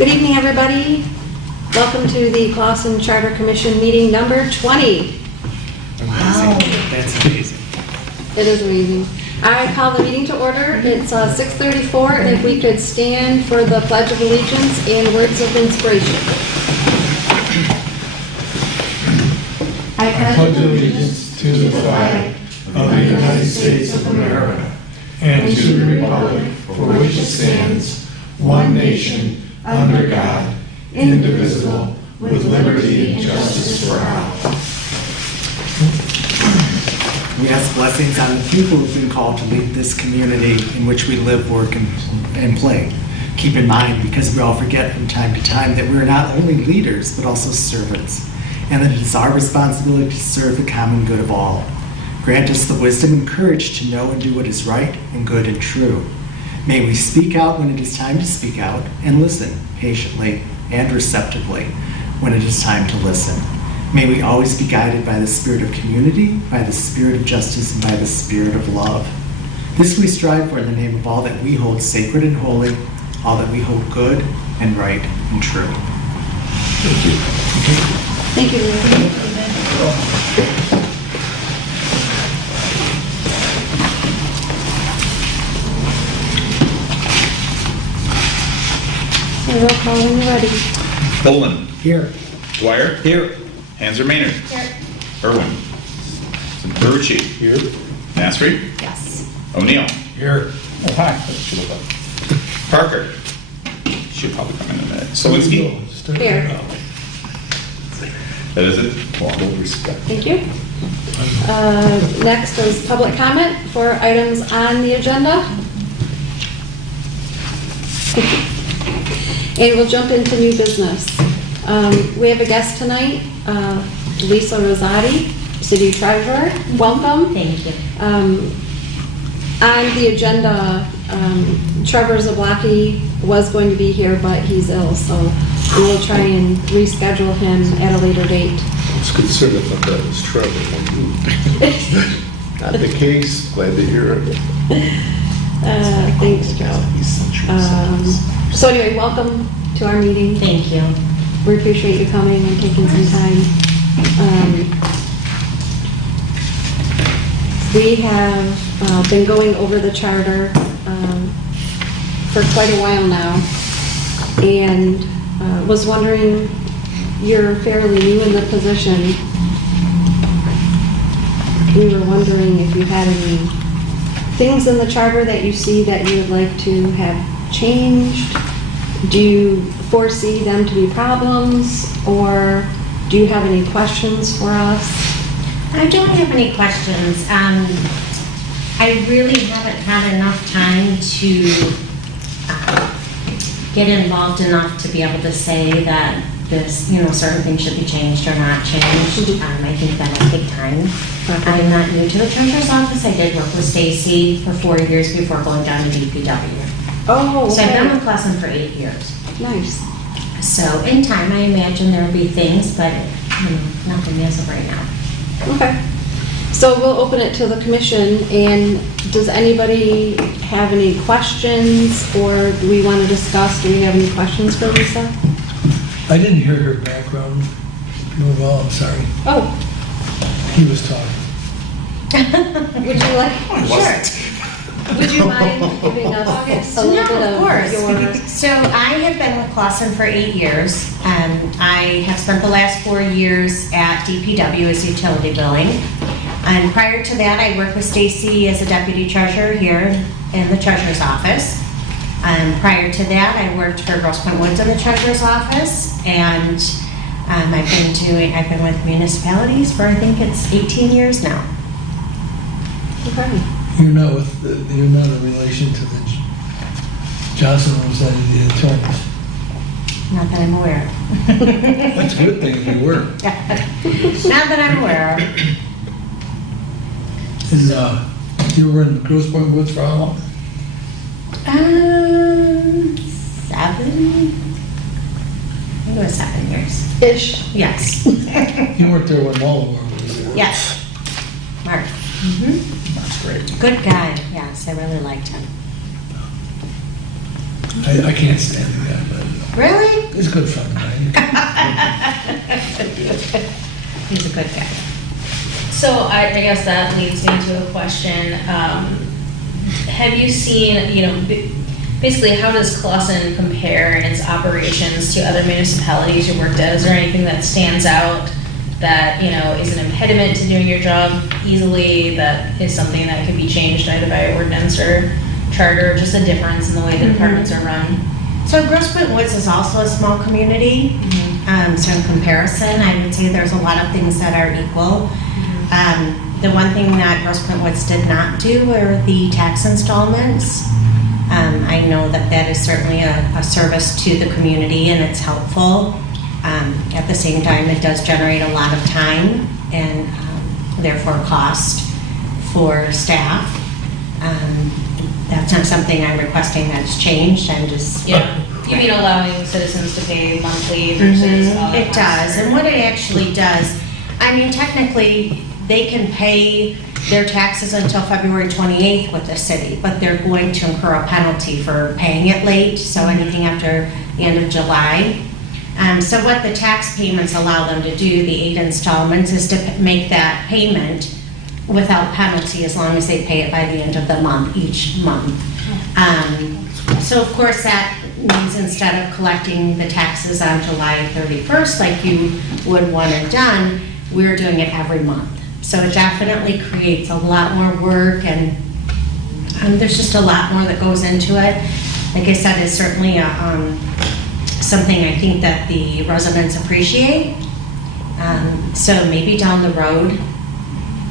Good evening, everybody. Welcome to the Clausen Charter Commission meeting number 20. Wow. That's amazing. It is amazing. I call the meeting to order. It's 6:34, and if we could stand for the Pledge of Allegiance and words of inspiration. I pledge allegiance to the flag of the United States of America and to the republic for which it stands, one nation, under God, indivisible, with liberty and justice for all. We ask blessings on the people who've been called to lead this community in which we live, work, and play. Keep in mind, because we all forget from time to time, that we're not only leaders, but also servants, and that it is our responsibility to serve the common good of all. Grant us the wisdom and courage to know and do what is right and good and true. May we speak out when it is time to speak out, and listen patiently and receptively when it is time to listen. May we always be guided by the spirit of community, by the spirit of justice, and by the spirit of love. This we strive for in the name of all that we hold sacred and holy, all that we hold good and right and true. Thank you. Thank you, Lou. Roll call when you're ready. Bolin. Here. Dwyer. Here. Hanser Maynard. Here. Irwin. Berucci. Here. Nasri. Yes. O'Neill. Here. Oh, hi. Parker. Should probably come in a minute. Sawinski. Here. That is it. Well, with respect. Thank you. Next is public comment for items on the agenda. And we'll jump into new business. We have a guest tonight, Lisa Rosati, City Treasurer. Welcome. Thank you. On the agenda, Trevor Zablocki was going to be here, but he's ill, so we will try and reschedule him at a later date. I was concerned about that was Trevor. Not the case. Glad to hear it. Thanks, Joe. So anyway, welcome to our meeting. Thank you. We appreciate you coming and taking some time. We have been going over the charter for quite a while now, and was wondering, you're fairly new in the position. We were wondering if you had any things in the charter that you see that you would like to have changed. Do you foresee them to be problems, or do you have any questions for us? I don't have any questions. I really haven't had enough time to get involved enough to be able to say that this, certain things should be changed or not changed. I think that will take time. I'm not new to the treasurer's office. I did work with Stacy for 4 years before going down to DPW. Oh, So I've been okay. with Clausen for 8 years. Nice. So in time, I imagine there will be things, but nothing as of right now. Okay. So we'll open it to the commission, and does anybody have any questions, or do we want to discuss? Do we have any questions for Lisa? I didn't hear her background real well, I'm sorry. Oh, He was talking. would you like? Sure. Would you mind giving us a little bit No, of course. your? So I have been with Clausen for 8 years. I have spent the last 4 years at DPW as utility billing. And prior to that, I worked with Stacy as a deputy treasurer here in the treasurer's office. Prior to that, I worked for Grosse Pointe Woods in the treasurer's office. And I've been with municipalities for, I think it's 18 years now. Okay. You're not in relation to the Johnson Rossetti, the attorneys. Not that I'm aware of. That's a good thing if you were. Not that I'm aware of. And you were in Grosse Pointe Woods for how long? 7? I think it was 7 years. Ish. Yes. You weren't there when Muller was there. Yes. Mark. That's great. Good guy. Yes, I really liked him. I can't stand the guy, but Really? He's a good friend, right? He's a good guy. So I guess that leads me to a question. Have you seen, basically how does Clausen compare in its operations to other municipalities you worked at? Is there anything that stands out that, is an impediment to doing your job easily, that is something that can be changed either by ordinance or charter, or just a difference in the way the departments are run? So Grosse Pointe Woods is also a small community. So in comparison, I would say there's a lot of things that are equal. The one thing that Grosse Pointe Woods did not do were the tax installments. I know that is certainly a service to the community and it's helpful. At the same time, it does generate a lot of time and therefore cost for staff. That's not something I'm requesting that's changed. I'm just. Yeah. You mean allowing citizens to pay monthly versus all at It once, does, or- and what it actually does, I mean, technically, they can pay their taxes until February 28th with the city, but they're going to incur a penalty for paying it late, so anything after the end of July. So what the tax payments allow them to do, the 8 installments, is to make that payment without penalty as long as they pay it by the end of the month, each month. So of course, that means instead of collecting the taxes on July 31st like you would want it done, we're doing it every month. So it definitely creates a lot more work and there's just a lot more that goes into it. Like I said, it's certainly something I think that the residents appreciate. So maybe down the road,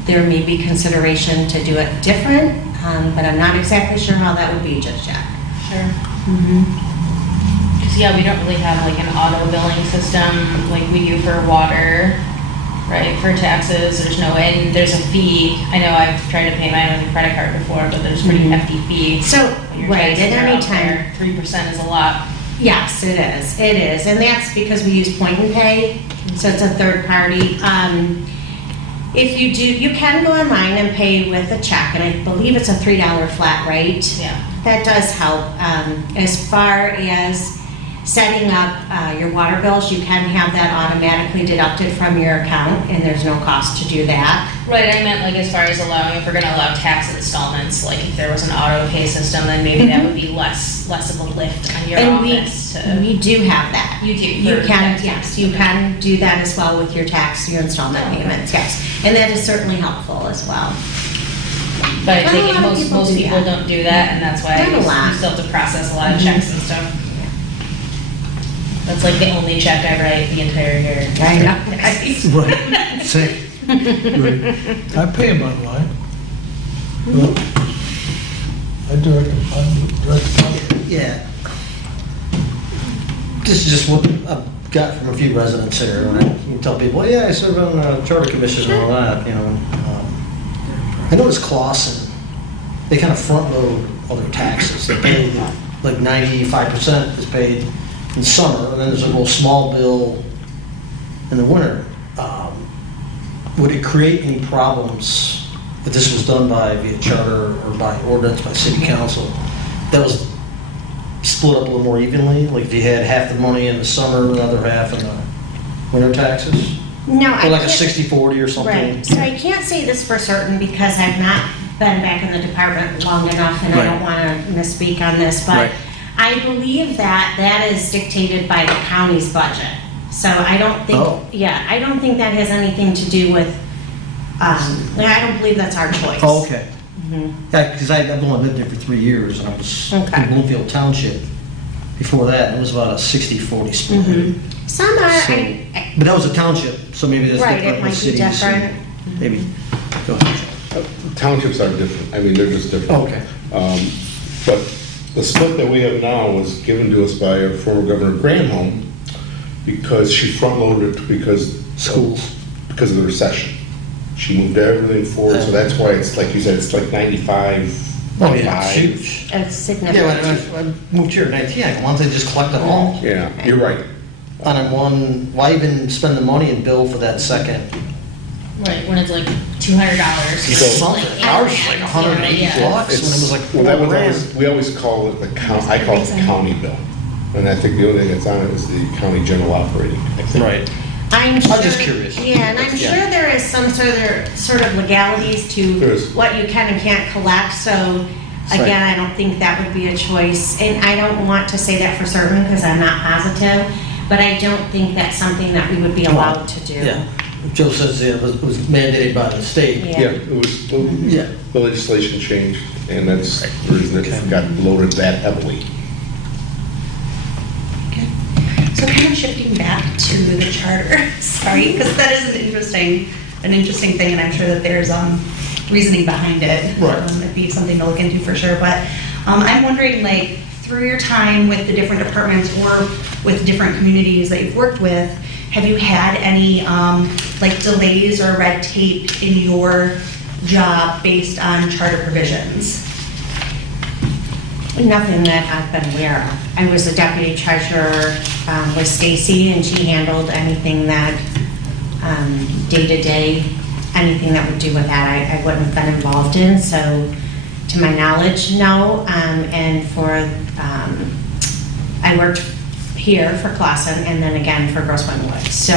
there may be consideration to do it different, but I'm not exactly sure how that would be just yet. Sure. Because, we don't really have like an auto billing system like we do for water, right, for taxes. There's no, and there's a fee. I know I've tried to pay my own credit card before, but there's a pretty hefty fee. So, When your right, taxes and are every out time, there, 3% is a lot. yes, it is, and that's because we use Point and Pay, so it's a third party. If you do, you can go online and pay with a check, and I believe it's a $3 flat rate. Yeah. That does help. As far as setting up your water bills, you can have that automatically deducted from your account, and there's no cost to do that. Right, I meant like as far as allowing, if we're gonna allow tax installments, like if there was an auto pay system, then maybe that would be less of a lift on your And office to. we do have that. You do You for can, tax. yes, you can do that as well with your your installment payments, yes. And that is certainly helpful as well. But I Not a think lot of most people do people that. don't do that, and that's why Not a you lot. still have to process a lot of checks and stuff. That's like the only check I write the entire year. I know. Right, say, right. I pay him online. Well, I direct deposit. Yeah. This is just what I've got from a few residents here, and I tell people, yeah, I serve on the charter commission and all that, I noticed Clausen, they kind of front load all their taxes. They pay like 95% is paid in summer, and then there's a little small bill in the winter. Would it create any problems if this was done via charter or by ordinance by city council? That was split up a little more evenly, like if you had half the money in the summer, the other half in the winter taxes? No, I Or like a can't- 60/40 or something? Right, so I can't say this for certain because I've not been back in the department long enough and I don't want to misspeak on this, but Right. I believe that is dictated by the county's budget. So I don't think, Oh. I don't think that has anything to do with, I don't believe that's our choice. Oh, okay. Yeah, because I've only lived there for 3 years, and I was Okay. in Bloomfield Township before that, and it was about a 60/40 split. Some are, So- But that was a township, so maybe that's Right, different it with might be cities. and different. Maybe, go ahead. Townships are different. I mean, they're just different. Okay. But the split that we have now was given to us by our former Governor Granholm because she front-loaded it because. Schools. Because of the recession. She moved everything forward, so that's why it's like you said, it's like 95. Oh, yeah, it's 5. huge. it's Yeah, significant. when I moved here in 19, I wanted to just collect it all. Yeah, you're right. And in one, why even spend the money and bill for that second? Right, when it's like $200. Something. Ours was like 180 Yeah. bucks, when it was like Well, that was 4 grand. always, we always call it the county, I call it the county bill. And I think the only thing that's on it is the county general operating, I think. Right. I'm sure. just curious. Yeah, and I'm Yeah. sure there is some sort of legalities There to is. what you can and can't collect, so again, I don't think that would be a choice. And I don't want to say that for certain because I'm not positive, but I don't think that's something that we would be allowed to do. Yeah. Joe says it was mandated by the state. Yeah. Yeah, it was, Yeah. the legislation changed, and that's the reason it got loaded that heavily. So kind of shifting back to the charter, sorry, because that is an interesting thing, and I'm sure that there's reasoning behind it. Right. It'd be something to look into for sure, but I'm wondering, like, through your time with the different departments or with different communities that you've worked with, have you had any, like, delays or red tape in your job based on charter provisions? Nothing that I've been aware of. I was a deputy treasurer with Stacy, and she handled anything that, day-to-day, anything that would do with that, I wouldn't have been involved in. So, to my knowledge, no. And I worked here for Clausen, and then again for Grosse Pointe Woods. So,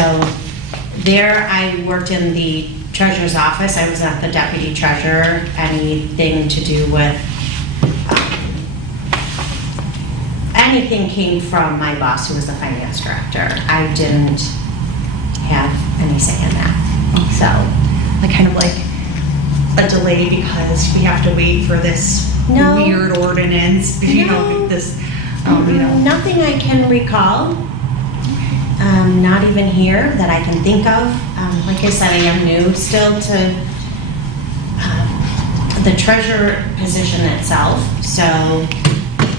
there I worked in the treasurer's office. I was not the deputy treasurer. Anything to do with anything came from my boss, who was the finance director. I didn't have any say in that. So, Like, kind of like a delay because we have to wait for this No. weird ordinance, you know, No. this, you know. nothing I can recall. Not even here that I can think of. Like I said, I am new still to the treasurer position itself. So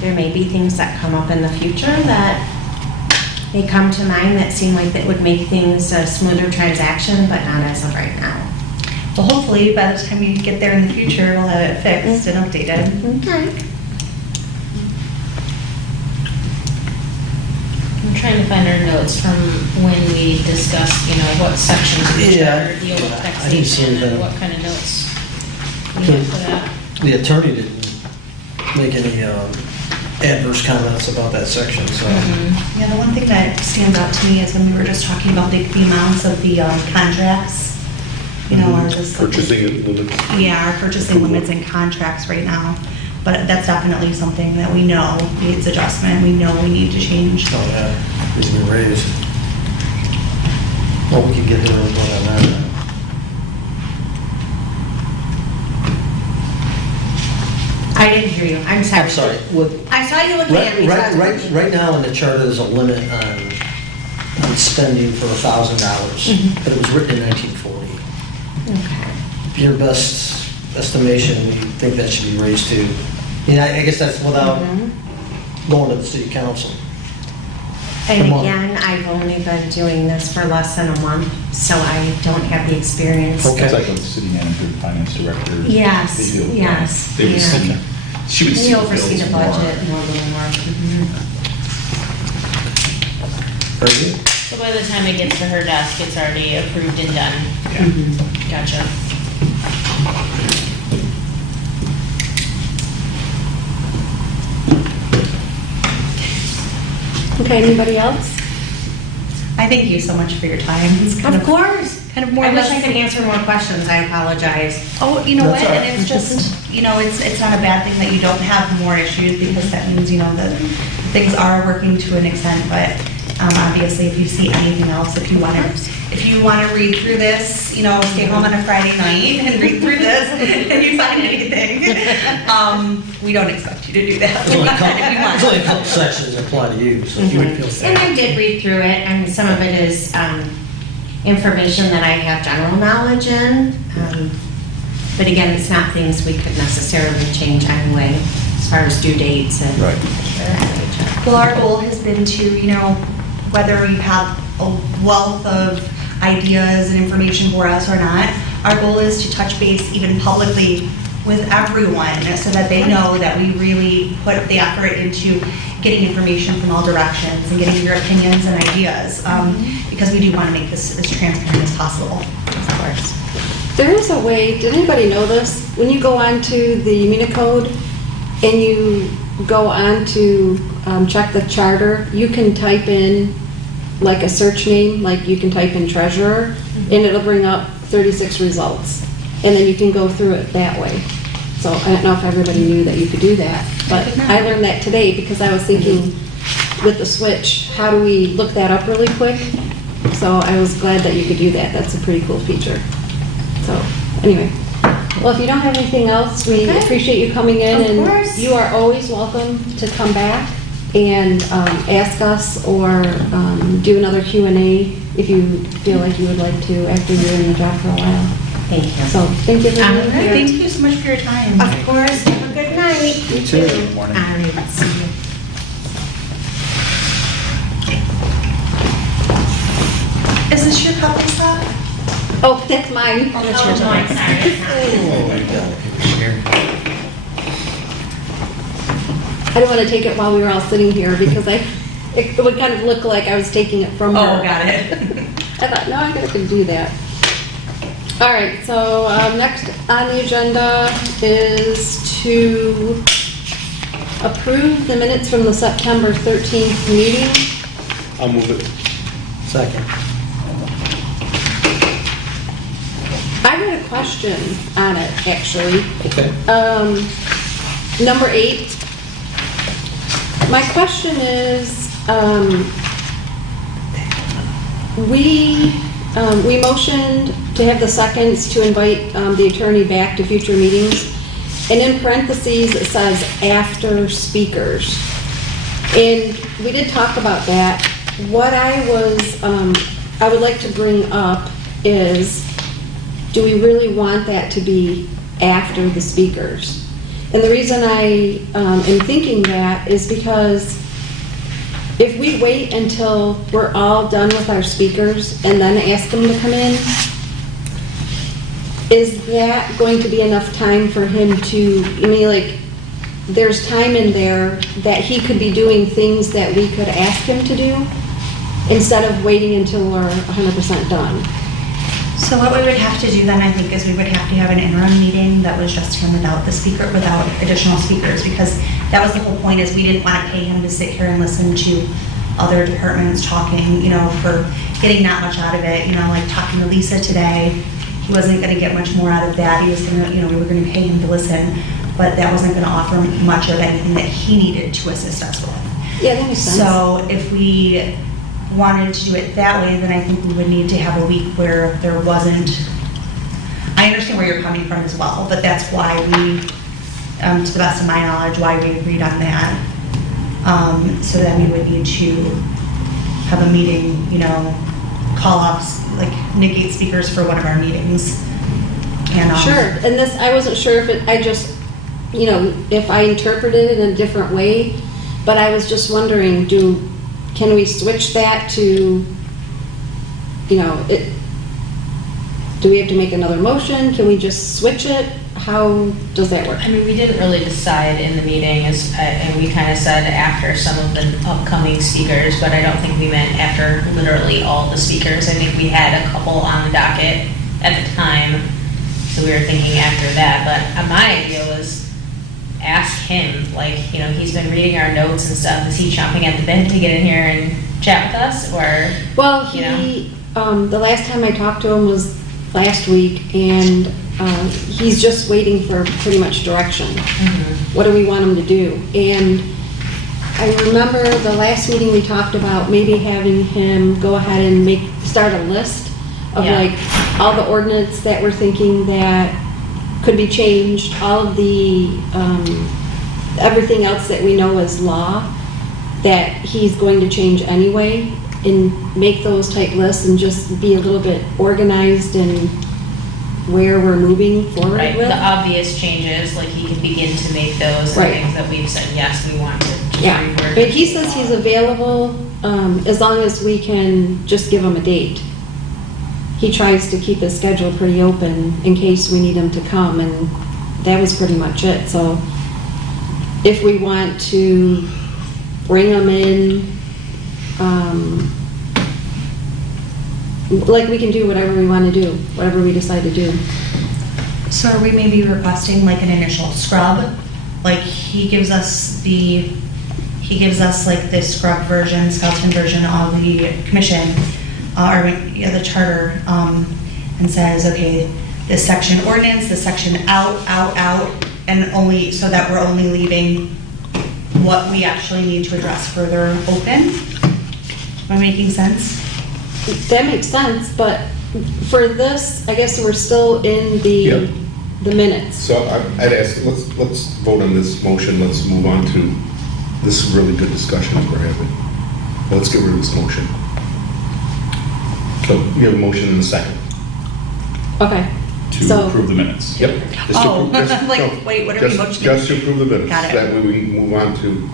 there may be things that come up in the future that may come to mind that seem like that would make things a smoother transaction, but not as of right now. Well, hopefully by the time you get there in the future, we'll have it fixed and updated. Okay. I'm trying to find our notes from when we discussed, you know, what sections of the Yeah, charter deal with I didn't see taxation and anything. what kind of notes we have for that. The attorney didn't make any adverse comments about that section, so. Yeah, the one thing that stands out to me is when we were just talking about the amounts of the contracts, you know, our just. Purchasing limits. Yeah, our purchasing limits and contracts right now. But that's definitely something that we know needs adjustment. We know we need to change. Oh, yeah, needs to be raised. Well, we can get there with on that. I didn't hear you. I'm sorry. I'm sorry, what, I saw you looking at me. so I was right now in the charter, there's a limit on spending for $1,000, but it was written in 1940. Okay. Your best estimation, you think that should be raised to, I guess that's without going to the city council. And Come on. again, I've only been doing this for less than a month, so I don't have the experience. Okay. It's like a city manager, finance director. Yes, They deal with yes, that. They would yeah. see, she would see They the oversee bills the more. budget more, a little more. Very good. So by the time it gets to her desk, it's already approved and done. Yeah. Gotcha. Okay, anybody else? I thank you so much for your time. It's kind Of course. Kind of more I or wish less- I could answer more questions. I apologize. Oh, you know what, That's all right. and it's just, you know, it's not a bad thing that you don't have more issues, because that means, you know, that things are working to an extent, but obviously, if you see anything else, if you want to read through this, you know, stay home on a Friday night and read through this, and you find anything, we don't expect you to do that. There's only a If you want. couple- there's only a couple sections that apply to you, so if you would feel safe. And I did read through it, and some of it is information that I have general knowledge in. But again, it's not things we could necessarily change anyway, as far as due dates and. Right. Well, our goal has been to, you know, whether you have a wealth of ideas and information for us or not, our goal is to touch base even publicly with everyone so that they know that we really put the effort into getting information from all directions and getting your opinions and ideas, because we do want to make this as transparent as possible. Of course. There is a way, did anybody know this? When you go onto the Municode and you go on to check the charter, you can type in like a search name, like you can type in treasurer, and it'll bring up 36 results. And then you can go through it that way. So I don't know if everybody knew that you could do that, but I learned that today because I was thinking with the switch, how do we look that up really quick? So I was glad that you could do that. That's a pretty cool feature. So anyway, well, if you don't have anything else, we appreciate you coming in. Of And course. you are always welcome to come back and ask us or do another Q&A if you feel like you would like to after you're in the job for a while. Thank you. So thank you for All being right. here. Thank you so much for your time. Of course, have a good night. You too. Good morning. All right, see you. Is this your puppy stuff? Oh, that's mine. Oh, that's yours. Okay. I didn't want to take it while we were all sitting here because it would kind of look like I was taking it from her. Oh, got it. I thought, no, I'm going to do that. All right, so next on the agenda is to approve the minutes from the September 13th meeting. I'll move it. Second. I had a question on it, actually. Okay. Number 8. My question is, we motioned to have the seconds to invite the attorney back to future meetings. And in parentheses, it says after speakers. And we did talk about that. What I would like to bring up is, do we really want that to be after the speakers? And the reason I am thinking that is because if we wait until we're all done with our speakers and then ask them to come in, is that going to be enough time for him to, I mean, like, there's time in there that he could be doing things that we could ask him to do instead of waiting until we're 100% done. So what we would have to do then, I think, is we would have to have an interim meeting that was just him without the speaker, without additional speakers, because that was the whole point, is we didn't want to pay him to sit here and listen to other departments talking, for getting not much out of it, like talking to Lisa today. He wasn't going to get much more out of that. He was going to, we were going to pay him to listen, but that wasn't going to offer much of anything that he needed to assist us with. Yeah, that makes sense. So if we wanted to do it that way, then I think we would need to have a week where there wasn't, I understand where you're coming from as well, but that's why we, to the best of my knowledge, why we agreed on that. So then we would need to have a meeting, call off, like negate speakers for one of our meetings. And Sure, and this, I wasn't sure if if I interpreted it in a different way, but I was just wondering, can we switch that to, do we have to make another motion? Can we just switch it? How does that work? I mean, we didn't really decide in the meeting, and we kind of said after some of the upcoming speakers, but I don't think we meant after literally all the speakers. I think we had a couple on the docket at the time, so we were thinking after that. But my idea was ask him, he's been reading our notes and stuff. Is he chomping at the bit to get in here and chat with us, or? Well, the last time I talked to him was last week, and he's just waiting for pretty much direction. Mm-hmm. What do we want him to do? And I remember the last meeting we talked about maybe having him go ahead and start a list of all the ordinance that we're thinking that could be changed, all of the, everything else that we know as law that he's going to change anyway, and make those type lists and just be a little bit organized in where we're moving forward Right, with. the obvious changes, he can begin to make those, and Right. things that we've said, yes, we want to just Yeah, reword but he it. says he's available as long as we can just give him a date. He tries to keep his schedule pretty open in case we need him to come, and that was pretty much it. So if we want to bring him in, we can do whatever we want to do, whatever we decide to do. So are we maybe requesting like an initial scrub like, he gives us like this scrub version, skeleton version of the commission, or the charter, and says, okay, this section ordinance, this section out, and only, so that we're only leaving what we actually need to address further open. Am I making sense? That makes sense, but for this, I guess we're still in Yeah. the minutes. So I'd ask, let's vote on this motion, let's move on to, this is really good discussion that we're having. Let's get rid of this motion. So we have a motion and a second. Okay. To So- approve the minutes. Yep. Just to Oh, approve- just- like, no, wait, what are we just- motioning? Just to approve the minutes. Got it. That way we can move on to,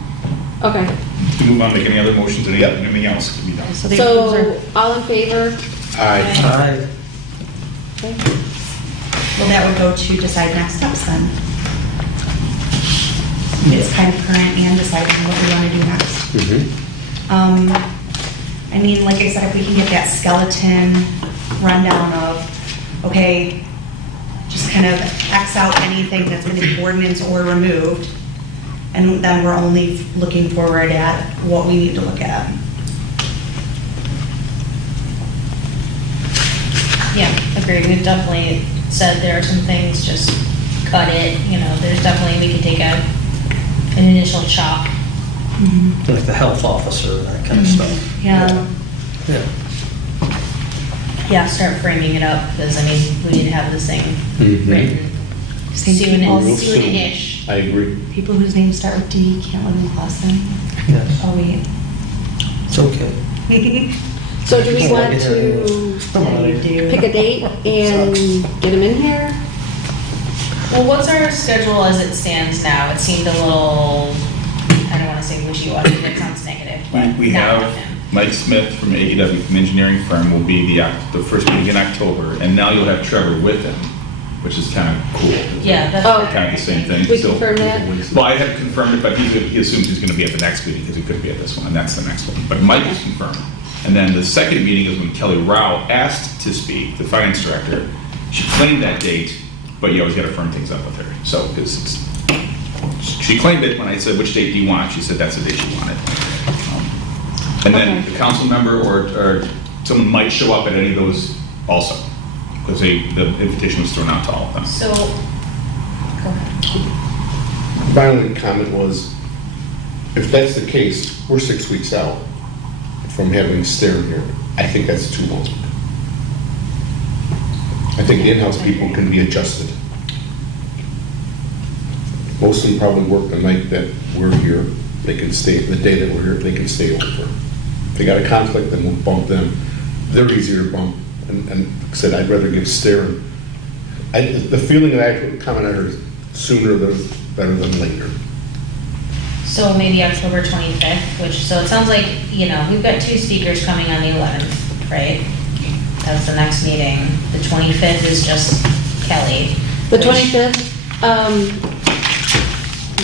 Okay. To move on, make any other motions, anything else can be done. So they So, all in favor? aye. Aye. Okay. well, that would go to decide next steps then. It's kind of current and deciding what we want to do next. Mhm. I mean, like I said, if we can get that skeleton rundown of, okay, just kind of X out anything that's in the ordinance or removed, and then we're only looking forward at what we need to look at. Yeah, agreed. We've definitely said there are some things, just cut it, there's definitely, we could take an initial chop. Like the health officer, that kind of stuff. Yeah. Yeah. Yeah, start framing it up, because, we need to have this thing Mhm. written Same people, Real soon. soon-ish. I agree. people whose names start with D can't live in Clausen. Yes. Oh, wait. It's okay. So do we Just want like it to Yeah, you do. pick a date and get them in here? Well, what's our schedule as it stands now? It seemed a little, I don't want to say wishy-washy, that sounds negative, but We not have with him. Mike Smith from AEW, from engineering firm, will be the first meeting in October, and now you'll have Trevor with him, which is kind of cool. Yeah, that's. Oh. Kind of the same thing. We So- confirm that? Well, I haven't confirmed it, but he assumes he's going to be at the next meeting because he couldn't be at this one, and that's the next one. But Mike is confirmed. And then the second meeting is when Kelly Rao asked to speak, the finance director. She claimed that date, but you always got to firm things up with her. So she claimed it when I said, which date do you want? She said that's the date she wanted. And then Okay. the council member or someone might show up at any of those also, because the invitation was thrown out to all of them. So, go ahead. My only comment was, if that's the case, we're 6 weeks out from having Stern here. I think that's too long. I think the in-house people can be adjusted. Most of them probably work the night that we're here. They can stay, the day that we're here, they can stay over. If they got a conflict, then we'll bump them. They're easier to bump. And like I said, I'd rather give Stern, the feeling that I comment on her is sooner better than later. So maybe October 25th, so it sounds like, we've got 2 speakers coming on the 11th, right? That's the next meeting. The 25th is just Kelly. The which- 25th,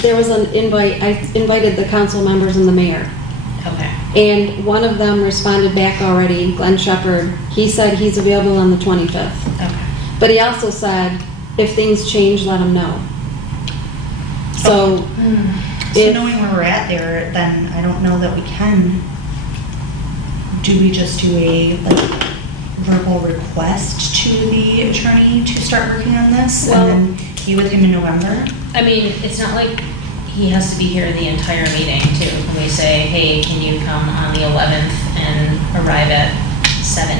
there was an invite, I invited the council members and the mayor. Okay. And one of them responded back already, Glenn Shepherd. He said he's available on the 25th. Okay. But he also said, if things change, let him know. So, So if, knowing where we're at there, then I don't know that we can. Do we just do a verbal request to the attorney to start working on this Well- and then be with him in November? It's not like he has to be here the entire meeting too. Can we say, hey, can you come on the 11th and arrive at 7?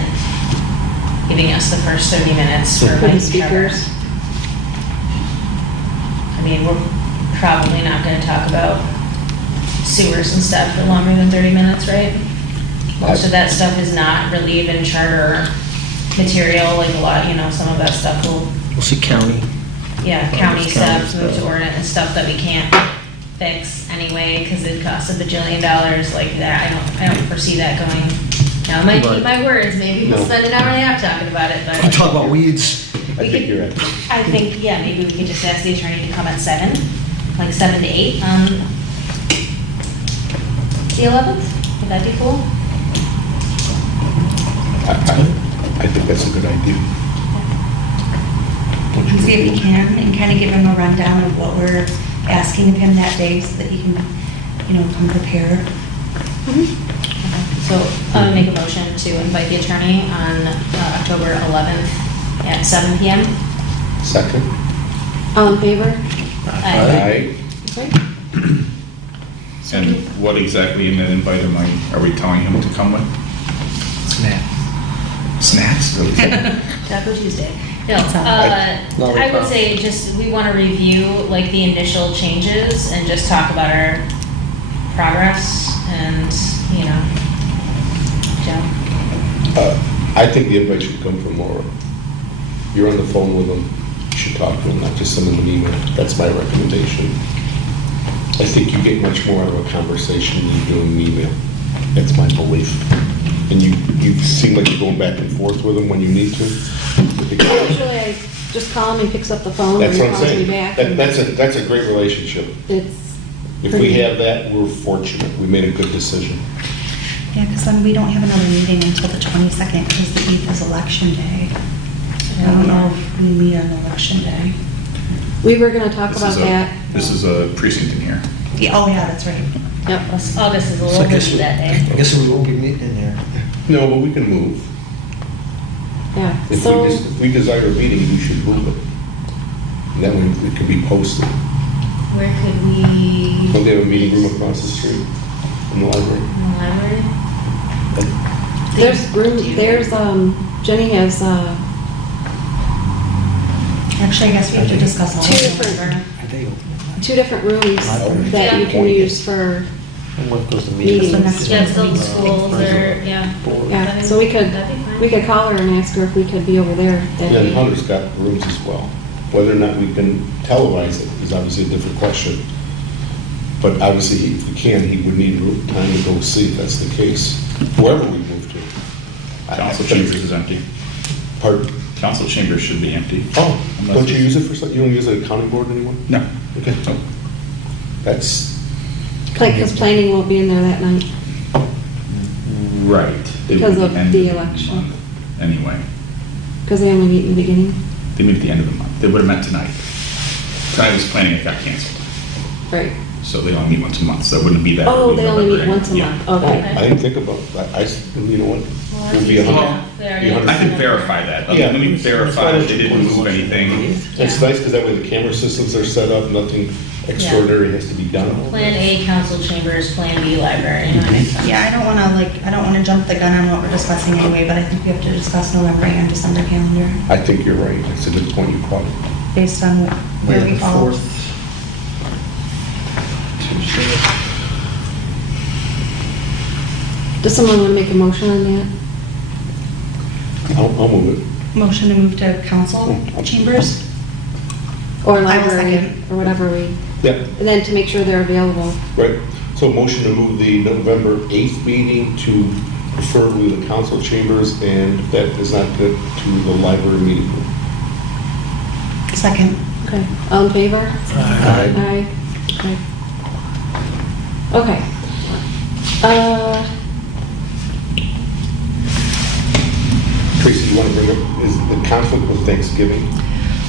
Giving us the first 30 minutes for for Mike the and Trevor. speakers. We're probably not gonna talk about sewers and stuff for longer than 30 minutes, right? Most of that stuff is not really even charter material, like a lot, some of that stuff will, We'll see county. yeah, Oh, county it's county stuff, move to stuff. ordinance, and stuff that we can't fix anyway, because it costs $1 bajillion, like that, I don't foresee that going. Now, I might Right. eat my words, maybe we'll No. spend an hour and a half talking about it, but. You talk about weeds. I We think could- you're right. I think, yeah, maybe we could just ask the attorney to come at 7, like 7 to 8 on the 11th? Would that be cool? I think that's a good idea. And see if we can, and kind of give him a rundown of what we're asking of him that day so that he can, come prepared. So I would make a motion to invite the attorney on October 11th at 7 PM. Second? All in favor? Aye. Okay. And what exactly in that invite are we telling him to come with? Snap. Snacks? Taco Tuesday. No, Lollipop. I would say just, we want to review like the initial changes and just talk about our progress and, Joe. I think the invite should come from Laura. You're on the phone with them, you should talk to them, not just send them an email. That's my recommendation. I think you get much more out of a conversation than you do in an email. That's my belief. And you seem like you're going back and forth with them when you need to. Usually I just call him and picks up the phone and That's he what I'm calls me saying. back. That's a great relationship. It's If pretty- we have that, we're fortunate. We made a good decision. Yeah, because then we don't have another meeting until the 22nd, because the 8th is election day. I don't know if we meet on election day. We were gonna talk about that. This is a precinct in here. Yeah, oh yeah, that's right. Yep. August is a So I little guess busy we- that day. I guess we won't be meeting in there. No, but we can move. Yeah, If so, we desire a meeting, we should move it. And that way it could be posted. Where could we? Don't they have a meeting room across the street in the library? In the library? there's room, Jenny has, Actually, I guess we have to discuss all Two of different- them. Are they open? 2 different rooms Library. that you can Yeah. use for, And what goes to Meetings. meetings? Next Yeah, one. it's still schools or, yeah. yeah, so we could call her and ask her if we could be over there that Yeah, and day. Hunter's got rooms as well. Whether or not we can televise it is obviously a different question. But obviously, if we can, he would need time to go see if that's the case, wherever we move to. Council chambers is empty. Pardon? Council chambers should be empty. Oh, Unless don't you it's- use it for something? You don't use it at county board anymore? No. Okay. No. That's, Because planning won't be in there that night. Right. They Because meet at of end the of election. month Anyway, Because they only meet in the beginning. they meet at the end of the month. They would have met tonight. Tonight was planning, it got canceled. Right. So they only meet once a month, so it wouldn't be that. Oh, early they only November meet once a anyway. month, oh, okay. I didn't think about that. You know what? Well, It would be that's a easy hundred. enough. They already Be a hundred. I have can it. verify that. Yeah. Let me verify that they didn't move anything. It's nice because that way the camera systems are set up, nothing extraordinary has to be done. Plan A, council chambers, Plan B, library. You know what I mean? Yeah, I don't want to jump the gun on what we're discussing anyway, but I think we have to discuss November and December calendar I think you're right. It's a good point you brought. based on where we The fall. 4th. Tuesday. Does someone want to make a motion on that? I'll move it. Motion to move to council chambers? Or I will library, second. or whatever we, Yeah, and then to make sure they're available. right. So motion to move the November 8th meeting to preferably the council chambers, and if that is not good, to the library meeting room. Second. Okay, all in favor? Aye. Aye. Okay. Okay. Tracy, you want to bring up, is the conflict with Thanksgiving?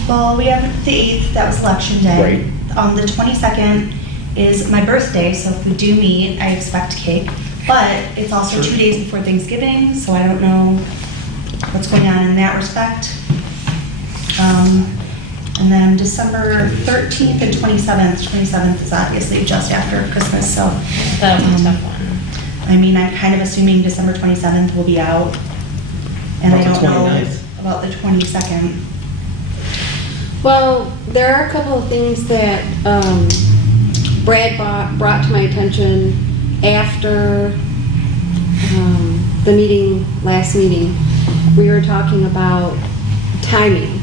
Well, we have the 8th, that was election day. Right. The 22nd is my birthday, so if we do meet, I expect cake. But it's also 2 days before Thanksgiving, so I don't know what's going on in that respect. And then December 13th and 27th. 27th is obviously just after Christmas, so. That was a tough one. I mean, I'm kind of assuming December 27th will be out. And I About don't the know 29th. about the 22nd. Well, there are a couple of things that Brad brought to my attention after the meeting, last meeting. We were talking about timing.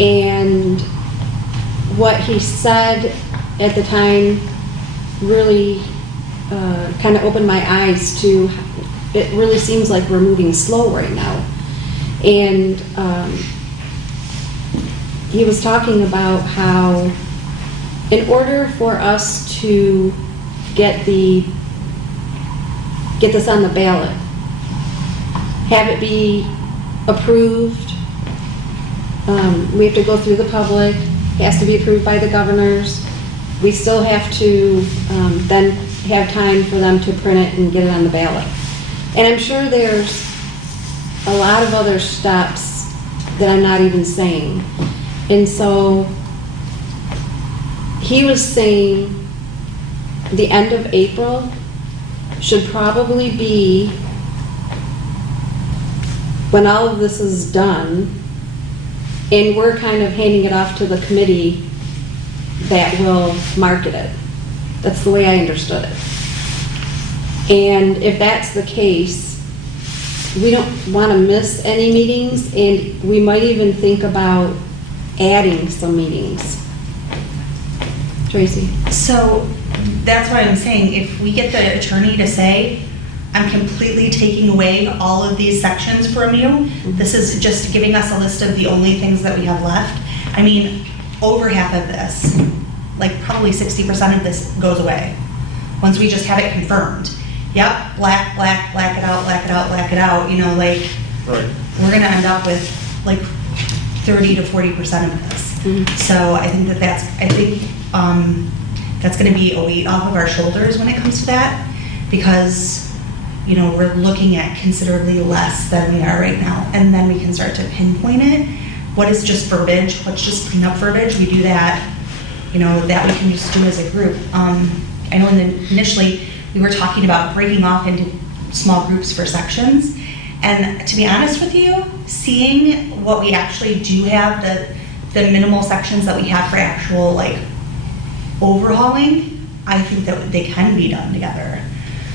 And what he said at the time really kind of opened my eyes to, it really seems like we're moving slow right now. And he was talking about how in order for us to get this on the ballot, have it be approved, we have to go through the public, it has to be approved by the governors, we still have to then have time for them to print it and get it on the ballot. And I'm sure there's a lot of other steps that I'm not even saying. And so he was saying the end of April should probably be when all of this is done, and we're kind of handing it off to the committee that will market it. That's the way I understood it. And if that's the case, we don't want to miss any meetings, and we might even think about adding some meetings. Tracy? So that's what I'm saying. If we get the attorney to say, I'm completely taking away all of these sections from you, this is just giving us a list of the only things that we have left. I mean, over half of this, like probably 60% of this goes away once we just have it confirmed. Yep, black it out, black it out, you know, like, Right. we're gonna end up with like 30 to 40% of this. So I think that's gonna be a weight off of our shoulders when it comes to that, because, you know, we're looking at considerably less than we are right now. And then we can start to pinpoint it. What is just verbiage? What's just clean up verbiage? We do that, you know, that we can just do as a group. I know initially we were talking about breaking off into small groups for sections. And to be honest with you, seeing what we actually do have, the minimal sections that we have for actual like overhauling, I think that they can be done together.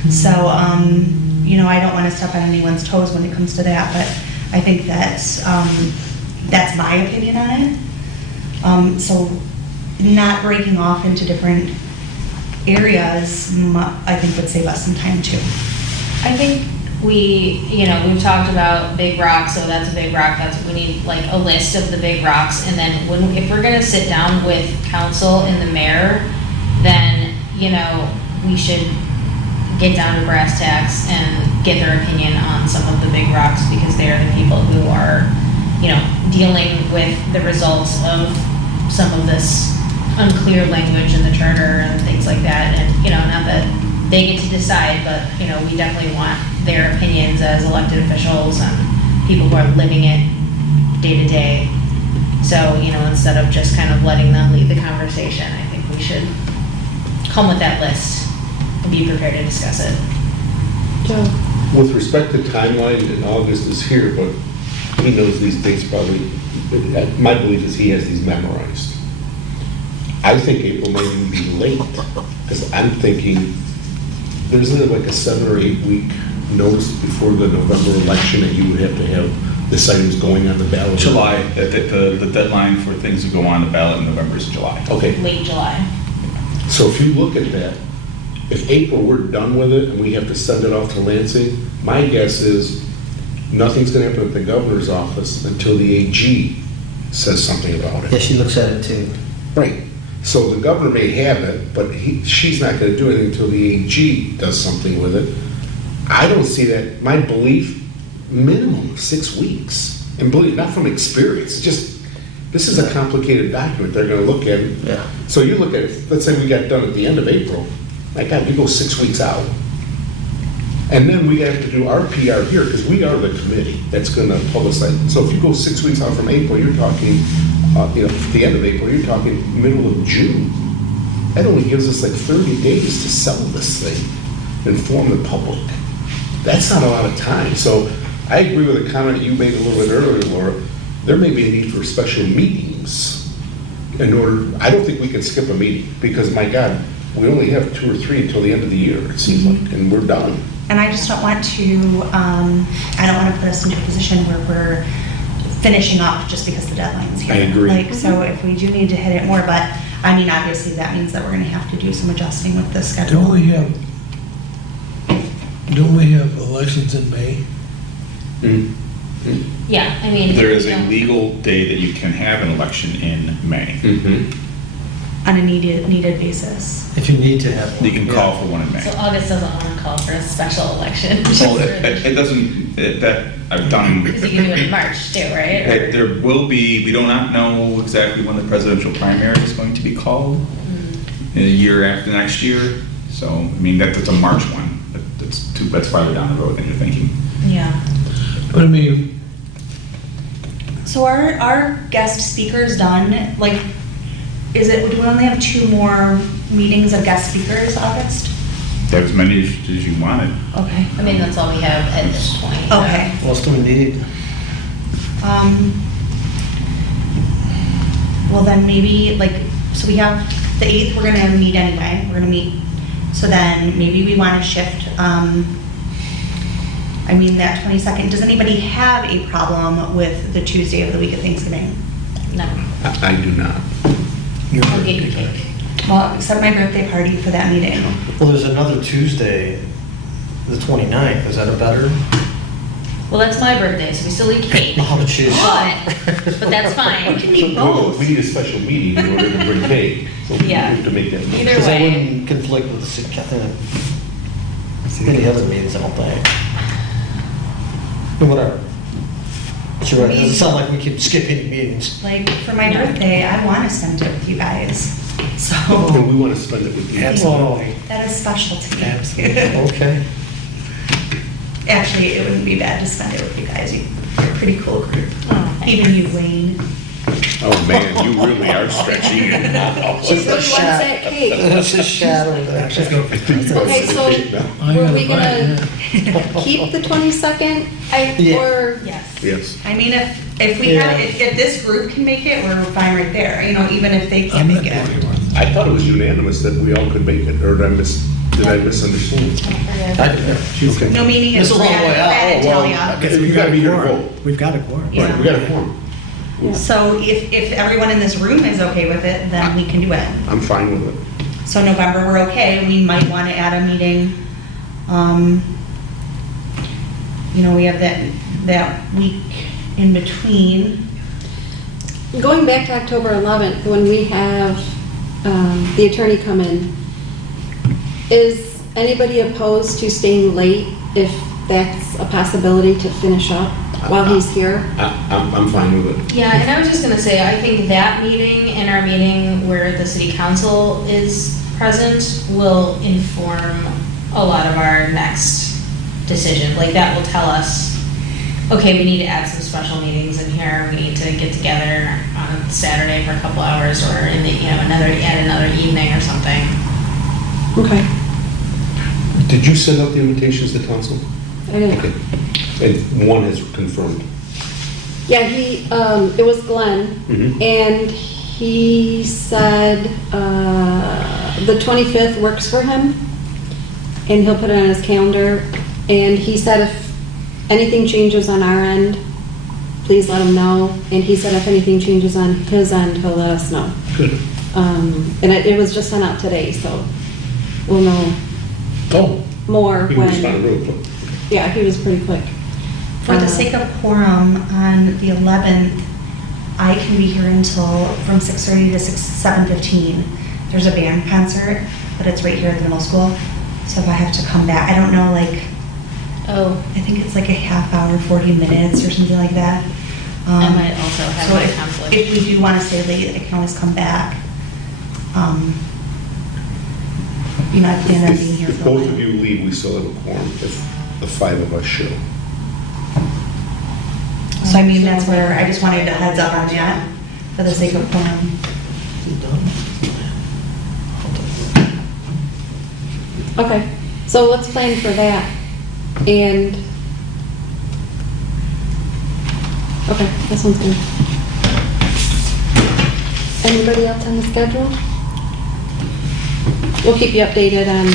So, you know, I don't want to step on anyone's toes when it comes to that, but I think that's my opinion on it. So not breaking off into different areas, I think would save us some time too. I think we've talked about big rocks, so that's a big rock, we need like a list of the big rocks, and then if we're gonna sit down with council and the mayor, then, you know, we should get down to brass tacks and get their opinion on some of the big rocks, because they are the people who are, you know, dealing with the results of some of this unclear language in the charter and things like that. And, you know, not that they get to decide, but, you know, we definitely want their opinions as elected officials and people who are living it day to day. So, you know, instead of just kind of letting them lead the conversation, I think we should come with that list and be prepared to discuss it. Joe? With respect to timeline, and August is here, but he knows these dates probably, my belief is he has these memorized. I think April might even be late, because I'm thinking, there's like a 7 or 8 week notice before the November election that you would have to have this item's going on the ballot. July, the deadline for things to go on the ballot in November is July. Okay, Late July. so if you look at that, if April we're done with it and we have to send it off to Lansing, my guess is nothing's gonna happen at the governor's office until the AG says something about Yeah, it. she looks at it too. Right. So the governor may have it, but she's not gonna do anything until the AG does something with it. I don't see that, my belief, minimum 6 weeks. And believe, not from experience, just, this is a complicated document, they're gonna look at it. Yeah. So you look at it, let's say we got done at the end of April, my God, we go 6 weeks out. And then we have to do our PR here, because we are the committee that's gonna publicize. So if you go 6 weeks out from April, you're talking, you know, the end of April, you're talking middle of June. That only gives us like 30 days to sell this thing, inform the public. That's not a lot of time. So I agree with the comment you made a little bit earlier, Laura. There may be a need for special meetings in order, I don't think we can skip a meeting, because my God, we only have 2 or 3 until the end of the year, it seems like, and we're done. And I just don't want to, I don't want to put us into a position where we're finishing up just because the deadline's here. I agree. Like, so if we do need to hit it more, but, I mean, obviously that means that we're going to have to do some adjusting with the schedule. Don't we have elections in May? Yeah, I mean. There is you a know, legal day that you can have an election in May. On a needed basis. If you need to have one. You can call for one in May. So August doesn't want to call for a special election. Well, it doesn't, that, I've done. Because you can do it in March too, right? Or- There will be, we do not know exactly when the presidential primary is going to be called. a year after next year. So, I mean, that's a March one. That's farther down the road than you're thinking. Yeah. But I mean, So our guest speakers done, like, is it, would we only have 2 more meetings of guest speakers, August? Have as many as you wanted. Okay. I mean, that's all we have at this point. Okay. What else do we need? Well, then maybe, like, so we have the 8th, we're gonna meet anyway, we're gonna meet. So then maybe we wanna shift, I mean, that 22nd, does anybody have a problem with the Tuesday of the week of Thanksgiving? No, I do not. I'll get you cake. Well, except my birthday party for that meeting. Well, there's another Tuesday, the 29th. Is that a better? Well, that's my birthday, so we still eat cake. Oh, jeez. But that's fine. We can meet both. We need a special meeting in order to bring cake, so we Yeah. have to make that. Either Because that way. wouldn't conflict with the any other meetings, I don't think. But whatever. Sure, it doesn't sound like we keep skipping meetings. Like, for my birthday, I wanna spend it with you guys. So, And we want to spend it with you. Absolutely. that is special to me. Okay. Actually, it wouldn't be bad to spend it with you guys. You're a pretty cool group. Oh, thanks. Even you, Wayne. Oh, man, you really are stretching it now. She really wants that cake. That's his shadow there. I think you want Okay, some so cake now. were we gonna keep the 22nd? Yeah. Or, Yes. Yes. I mean, if we have, if this group can make it, we're fine right there, you know, even if they can't make it. I thought it was unanimous that we all could make it, or did I misunderstand? Okay. No meaning It's it's a long way out. I didn't Oh, tell well, ya. Okay, we gotta be here to vote. We've got a quorum. Yeah. Right, we got a quorum. So if everyone in this room is okay with it, then we can do it. I'm fine with it. So November, we're okay, we might want to add a meeting. You know, we have that week in between. going back to October 11th, when we have the attorney come in, is anybody opposed to staying late if that's a possibility to finish up while he's here? I'm fine with it. Yeah, and I was just gonna say, I think that meeting and our meeting where the city council is present will inform a lot of our next decision. Like, that will tell us, okay, we need to add some special meetings in here, we need to get together on a Saturday for a couple hours, or in the, add another evening or something. Okay. Did you send out the invitations to council? I didn't- Okay. And one is confirmed. Yeah, it was Glenn, Mhm. and he said the 25th works for him, and he'll put it on his calendar. And he said if anything changes on our end, please let him know. And he said if anything changes on his end, he'll let us know. Good. And it was just sent out today, so we'll know Oh, more he was on the when. road, but Yeah, he was pretty quick. For the sake of quorum, on the 11th, I can be here until from 6:30 to 7:15. There's a band concert, but it's right here at the middle school. So if I have to come back, I don't know, like, Oh, I think it's like a half hour, 40 minutes or something like that. I might also have So my if- conflict. If we do want to stay late, I can always come back. You know, I plan on being here if for a both of while. you leave, we still have a quorum, if the 5 of us show. So I mean, that's where, I just wanted a heads up on that, for the sake of quorum. Okay, so let's plan for that. And, okay, that sounds good. Anybody else on the schedule? We'll keep you updated on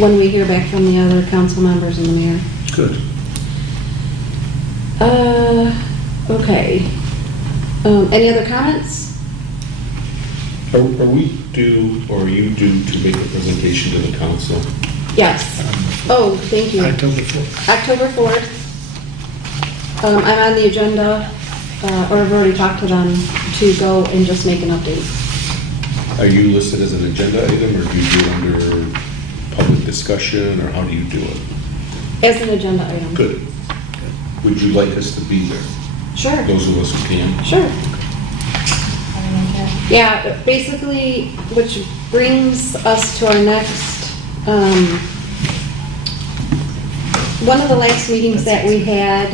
when we hear back from the other council members and the mayor. Good. Okay. Any other comments? Are we due, or are you due to make a presentation to the council? Yes. Oh, thank you. October 4th. October 4th. I'm on the agenda, or I've already talked to them to go and just make an update. Are you listed as an agenda item, or do you do it under public discussion, or how do you do it? As an agenda item. Good. Would you like us to be there? Sure, Those of us who can? sure. I don't care. Yeah, basically, which brings us to our next, one of the last meetings that we had,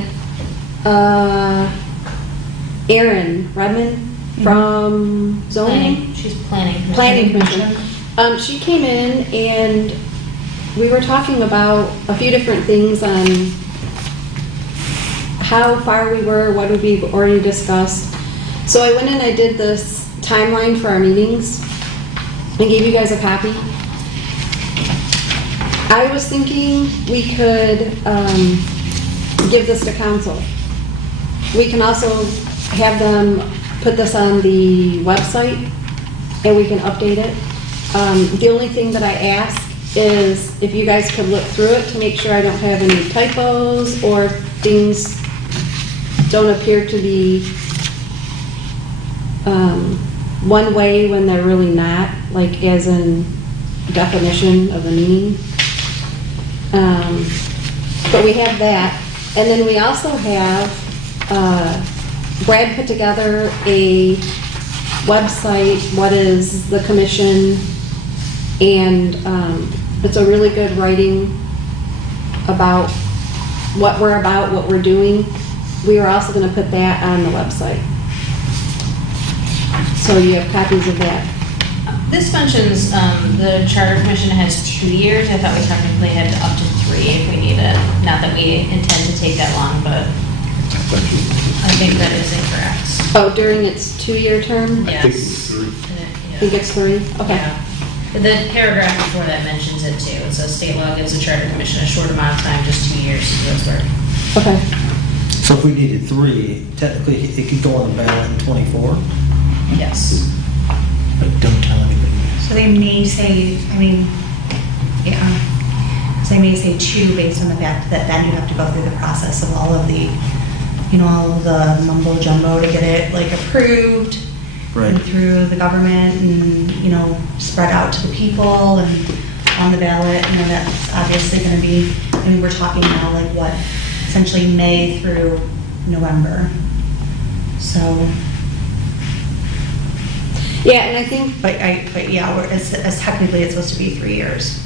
Erin Redmond from zoning. Planning, she's planning. Planning Commission. She came in and we were talking about a few different things on how far we were, what we've already discussed. So I went and I did this timeline for our meetings and gave you guys a copy. I was thinking we could give this to council. We can also have them put this on the website and we can update it. The only thing that I ask is if you guys could look through it to make sure I don't have any typos or things don't appear to be one way when they're really not, like as in definition of the meaning. But we have that. And then we also have, Brad put together a website, what is the commission, and it's a really good writing about what we're doing. We are also going to put that on the website. So you have copies of that. This mentions the Charter Commission has 2 years. I thought we technically had up to 3 if we need it. Not that we intend to take that long, but I think that is incorrect. Oh, during its 2-year term? Yes. I think it's 3. I think it's 3? Okay. Yeah. The paragraph before that mentions it too. It says state law gives the Charter Commission a short amount of time, just 2 years to do its work. Okay. So if we needed 3, technically it could go on the ballot in '24, Yes. but don't tell anybody. So they may say, I mean, yeah, so they may say 2 based on the fact that then you have to go through the process of all of the, all of the mumbo jumbo to get it like approved. Right. And through the government and, spread out to the people and on the ballot, that's obviously gonna be, we're talking now like what, essentially May through November. So, Yeah, and I think, but yeah, as technically it's supposed to be 3 years.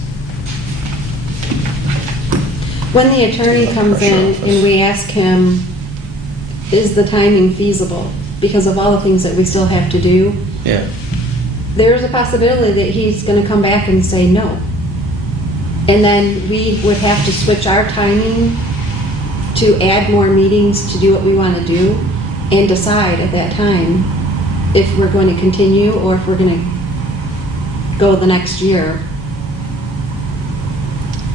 when the attorney comes in and we ask him, is the timing feasible? Because of all the things that we still have to do, Yeah. there's a possibility that he's gonna come back and say no. And then we would have to switch our timing to add more meetings to do what we wanna do and decide at that time if we're going to continue or if we're gonna go the next year.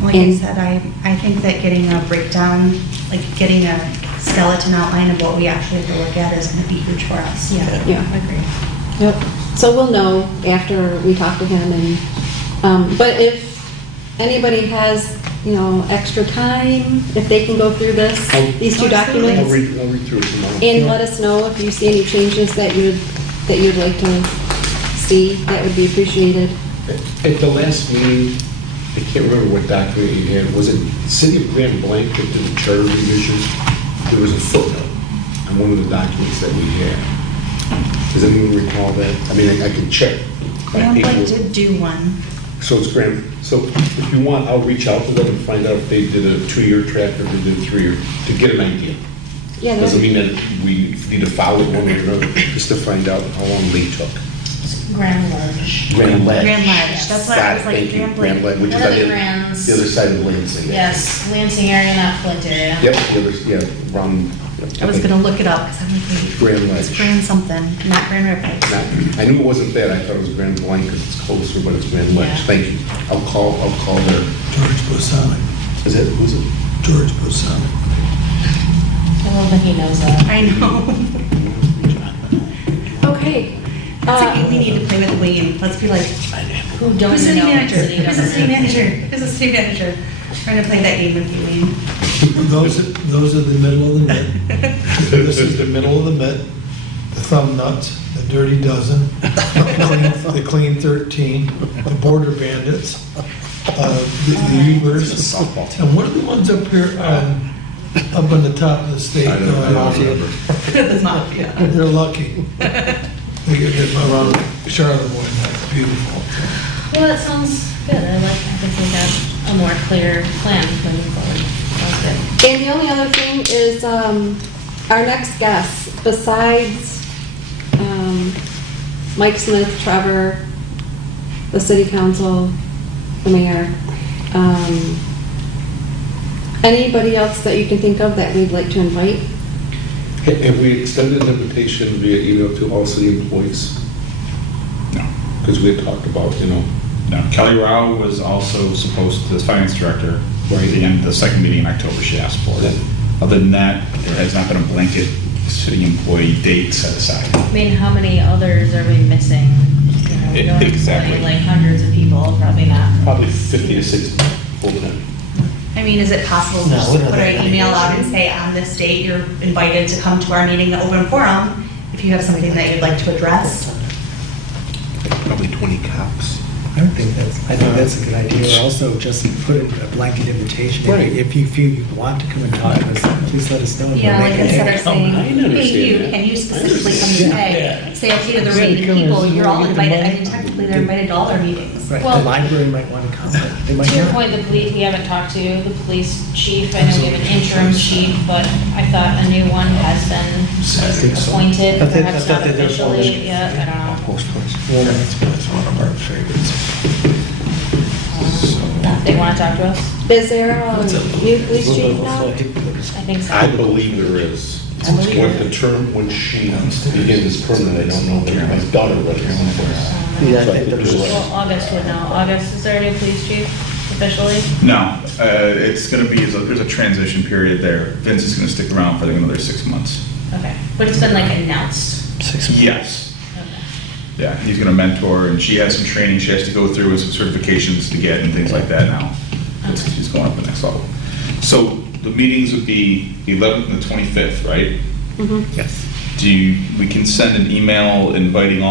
Like I And- said, I think that getting a breakdown, like getting a skeleton outline of what we actually have to look at is gonna be huge for us. Yeah. Agree. Yep. So we'll know after we talk to him and, but if anybody has, extra time, if they can go through these 2 Absolutely. I'll documents read through it tomorrow. and let us know if you see any changes that you'd like to see, that would be appreciated. At the last meeting, I can't remember what document you had, was it City of Grand Blanc that did the charter revision? There was a footnote on one of the documents that we had. Does anyone recall that? I mean, I can check. my Grand Blanc paperwork. did do one. So it's so if you want, I'll reach out to them and find out if they did a 2-year track or they did a 3-year, to get an idea. Yeah, Doesn't that- mean that we need to follow it one way or another, just to find out how long they took. Grand Ledge. Grand Ledge. Grand Ledge, that's what I Got was it, like, thank you. Grand Grand Blanc. Ledge, which is One of on the the Grands. the other side of Lansing. Yes, Lansing area, not Flint area. Yep, the other, around. I was gonna look it up, because I'm like, wait. Grand It's Ledge. Grand something, not Grand Rapids. I knew it wasn't that, I thought it was Grand Blanc because it's closer, but it's Grand Ledge. Yeah. Thank you. I'll call their, George Bosonic. is it, who's it? George Bosonic. I love that he knows that. I know. Okay. It's like we need to play with Wayne. Let's be like, Who who's don't the city know manager? city Who's the city government? manager? Who's the city manager? Trying to play that game with you, Wayne. Those are the middle of the mitt. This is the middle of the mitt, the thumb nuts, the dirty dozen, the clean 13, the border bandits, the Ubers. And what are the ones up here up on the top of the state? I don't remember. The mafia. They're lucky. We get it around Charlevoix, that's beautiful. Well, that sounds good. I think we got a more clear plan moving forward. Sounds good. And the only other thing is, our next guests, besides, Mike Smith, Trevor, the city council, the mayor, anybody else that you can think of that we'd like to invite? Have we extended an invitation via email to all city employees? No. Because we had talked about, No, Kelly Rao was also supposed to, the finance director, right at the end of the second meeting in October, she asked for it. Other than that, there has not been a blanket city employee date set aside. I mean, how many others are we missing? You know, we don't employ, Exactly. like hundreds of people, probably not. probably 50 to 60 full-time. I mean, is it possible to No, just we don't put have an that email many. out and say, on this date, you're invited to come to our meeting, the open forum, if you have something that you'd like to address? Probably 20 cops. I think that's a good idea. Or also just put a blanket invitation. Right. If you feel you want to come and talk to us, please let us know. and we'll Yeah, make like it instead of happen. saying, I understand hey, you, that. can you specifically come today? Say, okay, to the Yeah, remaining come and people, see you're what all we can invited, I do. mean, technically, they're invited to all our meetings. Right, Well- the library might want to come, but they might To your not. point, the police, we haven't talked to the police chief. I know we have an interim chief, but I thought a new one has been appointed, I think- perhaps I thought not they did officially one. yet, I don't know. That's one of our favorites. They want to talk to us? Is there a new police chief now? I think so. I believe there is. When she begins this permanent, I don't know, but my daughter read it somewhere. Yeah, I So think there's you're a- Well, August would know. August, is there a new police chief officially? No, it's going to be, there's a transition period there. Vince is going to stick around for like another 6 months. Okay, but it's been like announced. 6 months. Yes. Okay. Yeah, he's going to mentor, and she has some training she has to go through and some certifications to get and things like that now. She's going up the next level. So the meetings would be the 11th and the 25th, right? Yes. We can send an email inviting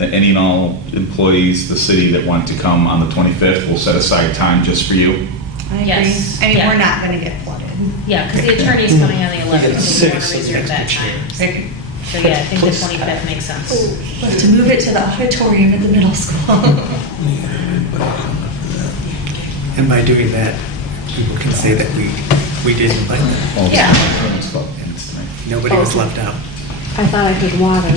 any and all employees of the city that want to come on the 25th. We'll set aside time just for you. I agree. Yes, I mean, yeah. we're not gonna get flooded. Yeah, because the attorney's coming on the 11th, so we want six to of reserve that next time. year. So yeah, I think the 25th makes sense. We'll have to move it to the auditorium at the middle school. And by doing that, people can say that we did invite them. Yeah. Nobody was left out. I thought I heard water.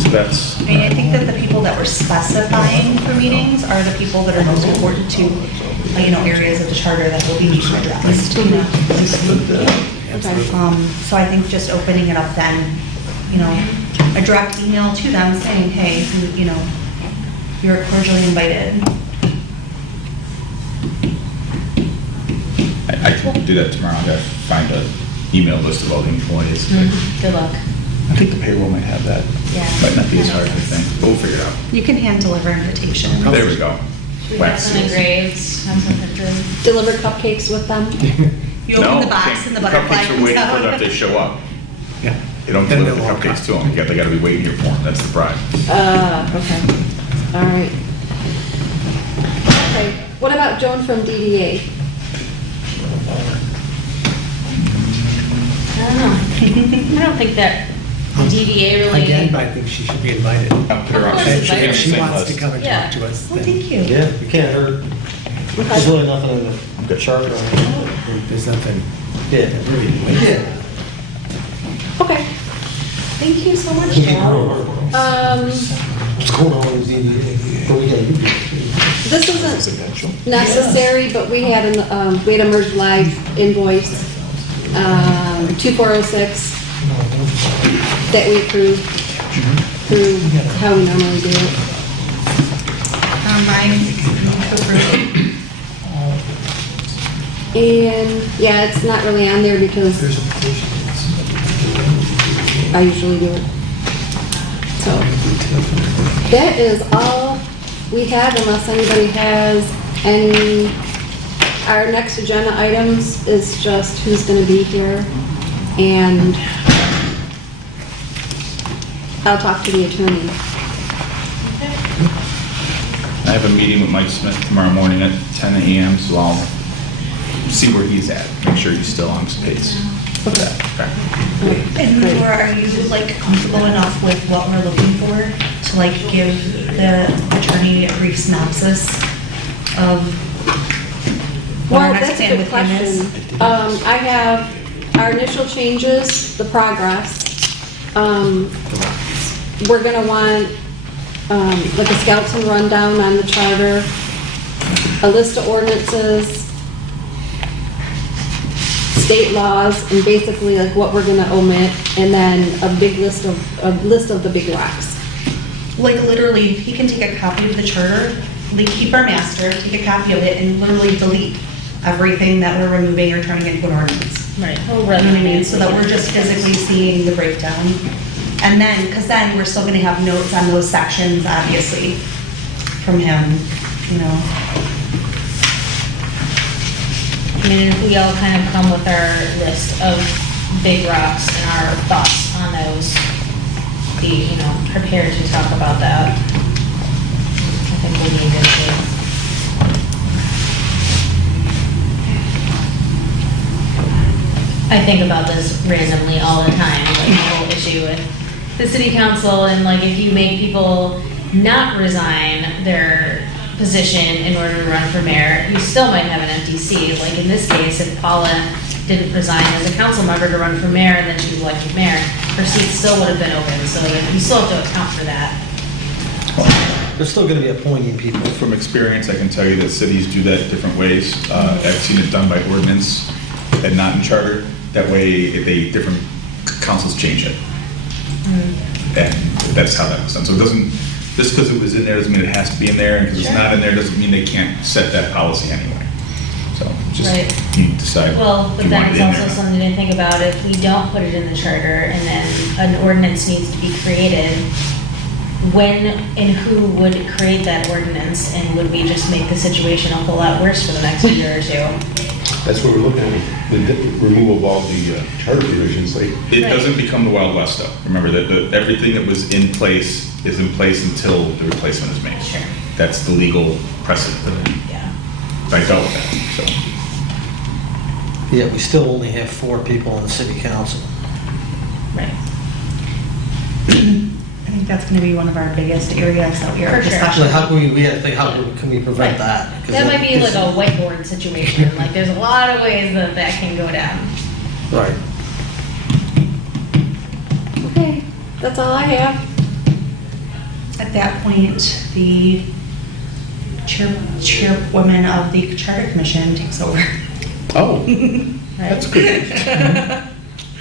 So that's, I mean, I think that the people that we're specifying for meetings are the people that are most important to, areas of the charter that will be addressed. So I think just opening it up then, a direct email to them saying, hey, you're cordially invited. I can do that tomorrow. I gotta find an email list of all the employees. Good luck. I think the payroll might have that. Yeah. Might not be as hard, I think. But we'll figure it out. You can hand deliver invitations. There we go. Should we have Wax some seals. engraves, have some pictures? Deliver cupcakes with them? You open No, the box can't- and the butterfly Cupcakes are comes waiting for them out. to show up. Yeah. They don't Then deliver the they'll walk cupcakes out. to them. They gotta be waiting here for them. That's the bride. Okay. All right. Okay, what about Joan from DDA? I don't know. I don't think that DDA really. Again, I think she should be invited. I'll put her on. Of course, And it's she- like- if she Same wants list. to come and Yeah. talk to us, Well, then thank you. Yeah, you can't hurt. There's really nothing in the charter. there's nothing. Yeah. Yeah. Okay. Thank you so much, What's going on with ZBA? But we gotta do this. This isn't necessary, but we had a Merge Live invoice, 2406, that we approved through how we normally do it. Mine, to approve. And, yeah, it's not really on there because I usually do it. So, that is all we have unless anybody has any. Our next agenda items is just who's gonna be here, and I'll talk to the attorney. I have a meeting with Mike Smith tomorrow morning at 10 a.m., so I'll see where he's at, make sure he's still on his pace. Okay. And Laura, are you like comfortable enough with what we're looking for to like give the attorney a brief synopsis of what our Well, next that's a plan good with him is? question. I have our initial changes, the progress. We're gonna want, like a skeleton rundown on the charter, a list of ordinances, state laws, and basically like what we're gonna omit, and then a list of the big rocks. Like literally, he can take a copy of the charter, like keep our master, take a copy of it, and literally delete everything that we're removing or turning into an ordinance. Right. You know what I mean? So that we're just physically seeing the breakdown. And then, because then we're still gonna have notes on those sections, obviously, from him, you know. I mean, if we all kind of come with our list of big rocks and our thoughts on those, be, prepared to talk about that. I think we need to. I think about this randomly all the time, like the whole issue with the city council, and like if you make people not resign their position in order to run for mayor, you still might have an empty seat. Like in this case, if Paula didn't resign as a council member to run for mayor and then she was elected mayor, her seat still would have been open, so you still have to account for that. They're still gonna be appointing people. From experience, I can tell you that cities do that different ways. I've seen it done by ordinance and not in charter. That way, if different councils change it. And that's how that was done. So it doesn't, just because it was in there doesn't mean it has to be in there, and because it's not in there doesn't mean they can't set that policy anyway. So just Right. you decide. Well, if but you then want it it's in also there. something to think about if we don't put it in the charter and then an ordinance needs to be created, when and who would create that ordinance, and would we just make the situation a whole lot worse for the next year or two? That's what we're looking at, the removal of all the charter provisions, like, It Right. doesn't become the Wild West though. Remember that everything that was in place is in place until the replacement is made. Sure. That's the legal precedent of it. Yeah. I dealt with that, so. Yeah, we still only have 4 people on the city council. Right. I think that's gonna be one of our biggest areas that we are For sure. discussing. So how can we have to think, how can we prevent that? 'Cause That might be like it's- a whiteboard situation, like there's a lot of ways that that can go down. Right. Okay, that's all I have. At that point, the chairwoman of the charter commission takes over. oh, Right. that's good.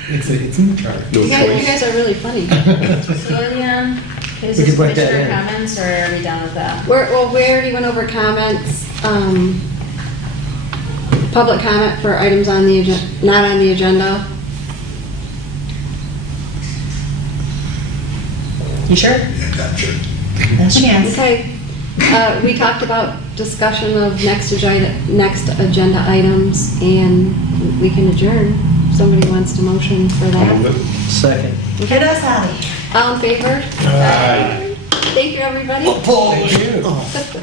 It's in the charter. No You choice. guys are really funny. So are we on, is We this could write that commissioner in. comments, or are we done with that? We already went over comments, public comment for items on the not on the agenda. You sure? Yeah, gotcha. Last chance. Okay, we talked about discussion of next agenda items, and we can adjourn. Somebody wants to motion for that. Second. Get us out of here. All in favor? Aye. Thank you, everybody. Thank you.